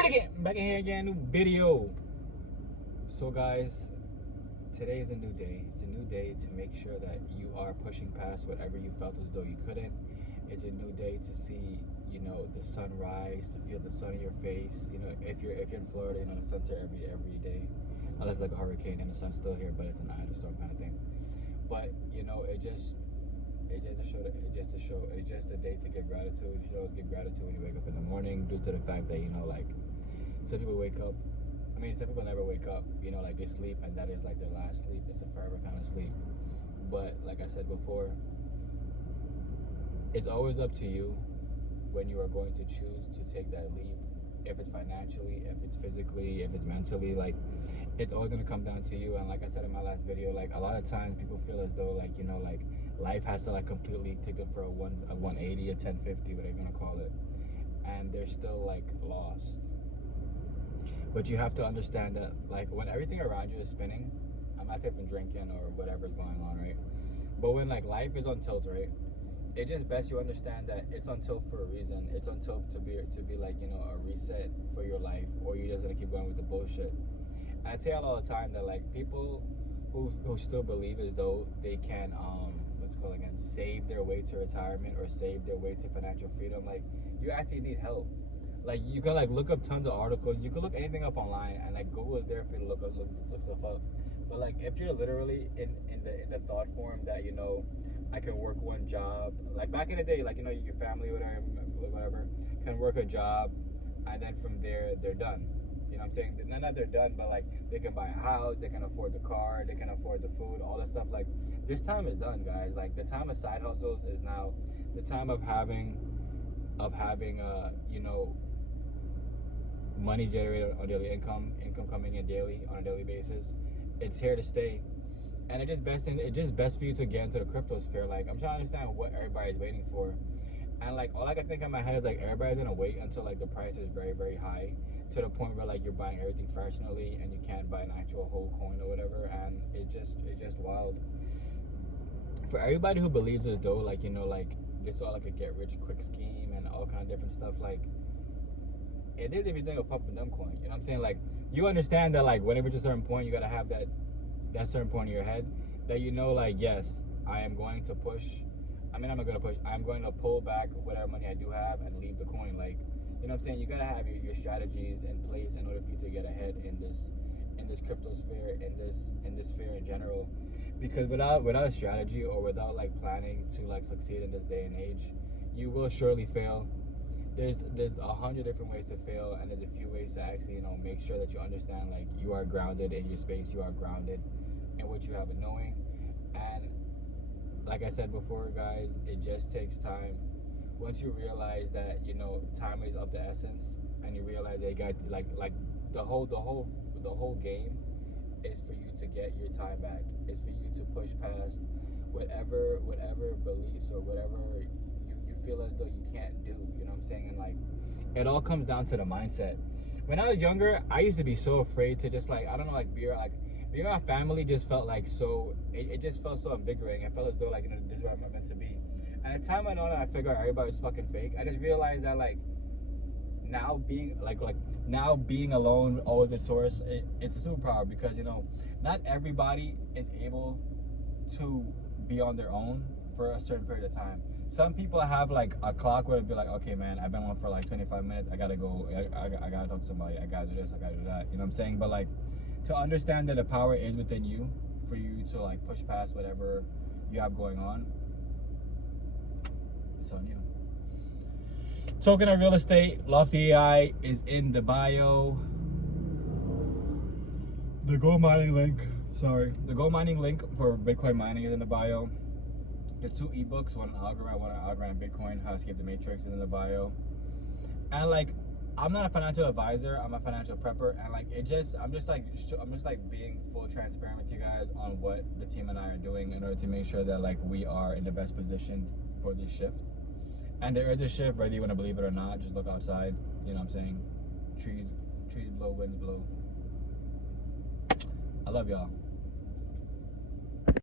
Back in here again, new video. So guys, today is a new day. It's a new day to make sure that you are pushing past whatever you felt as though you couldn't. It's a new day to see, the sun rise, to feel the sun in your face. If you're in Florida, the sun's here every day, unless it's like a hurricane and the sun's still here, but it's an idle storm kind of thing. But it's just a day to give gratitude. You should always give gratitude when you wake up in the morning, due to the fact that some people wake up. Some people never wake up. They sleep, and that is like their last sleep. It's a forever kind of sleep. But like I said before, it's always up to you when you are going to choose to take that leap. If it's financially, if it's physically, if it's mentally, it's always gonna come down to you. And like I said in my last video, a lot of times people feel as though life has to completely take them for a 180, a 1050, whatever you're gonna call it, and they're still lost. But you have to understand that when everything around you is spinning, I'm not saying from drinking or whatever's going on, right? But when life is on tilt, right? It just best you understand that it's on tilt for a reason. It's on tilt to be a reset for your life, or you're just gonna keep going with the bullshit. And I tell all the time that people who still believe as though they can save their way to retirement or save their way to financial freedom, you actually need help. You can look up tons of articles. You can look anything up online, and Google is there for you to look stuff up. But if you're literally in the thought form that I can work one job, back in the day, your family whatever can work a job, and then from there they're done. You know what I'm saying? Not that they're done, but they can buy a house, they can afford the car, they can afford the food, all that stuff. This time is done, guys. The time of side hustles is now. The time of having money generated on daily income coming in daily on a daily basis. It's here to stay. And it's just best for you to get into the crypto sphere. I'm trying to understand what everybody's waiting for. And all I can think in my head is everybody's gonna wait until the price is very, very high, to the point where you're buying everything fractionally and you can't buy an actual whole coin or whatever. And it's just wild. For everybody who believes as though this is all a get rich quick scheme and all kind of different stuff, it is if you're doing a pump and dump coin. You know what I'm saying? You understand that when it reaches a certain point, you gotta have that certain point in your head that yes, I am going to push. I'm not gonna push. I'm going to pull back whatever money I do have and leave the coin. You know what I'm saying? You gotta have your strategies in place in order for you to get ahead in this crypto sphere, in this sphere in general. Because without a strategy, or without planning to succeed in this day and age, you will surely fail. There's 100 different ways to fail, and there's a few ways to actually make sure that you understand you are grounded in your space, you are grounded in what you have been knowing. And like I said before, guys, it just takes time. Once you realize that time is of the essence, and you realize that you got the whole game is for you to get your time back. It's for you to push past whatever beliefs or whatever you feel as though you can't do. You know what I'm saying? And it all comes down to the mindset. When I was younger, I used to be so afraid to just being around family just felt so, it just felt so invigorating. I felt as though this is where I'm meant to be. And the time I know that I figured out everybody was fucking fake, I just realized that now being alone, all of the source, it's a superpower. Because not everybody is able to be on their own for a certain period of time. Some people have a clock where it'd be okay, man, I've been on for 25 minutes, I gotta go, I gotta talk to somebody, I gotta do this, I gotta do that. You know what I'm saying? But to understand that the power is within you, for you to push past whatever you have going on, it's on you. Token of real estate, Lofty AI is in the bio. The Go Mining link for Bitcoin mining is in the bio. The 2 ebooks, one on Algorand and Bitcoin, How to Escape the Matrix, is in the bio. And I'm not a financial advisor, I'm a financial prepper, and I'm just being full transparent with you guys on what the team and I are doing in order to make sure that we are in the best position for this shift. And there is a shift, whether you want to believe it or not. Just look outside. You know what I'm saying? Trees blow, winds blow. I love y'all.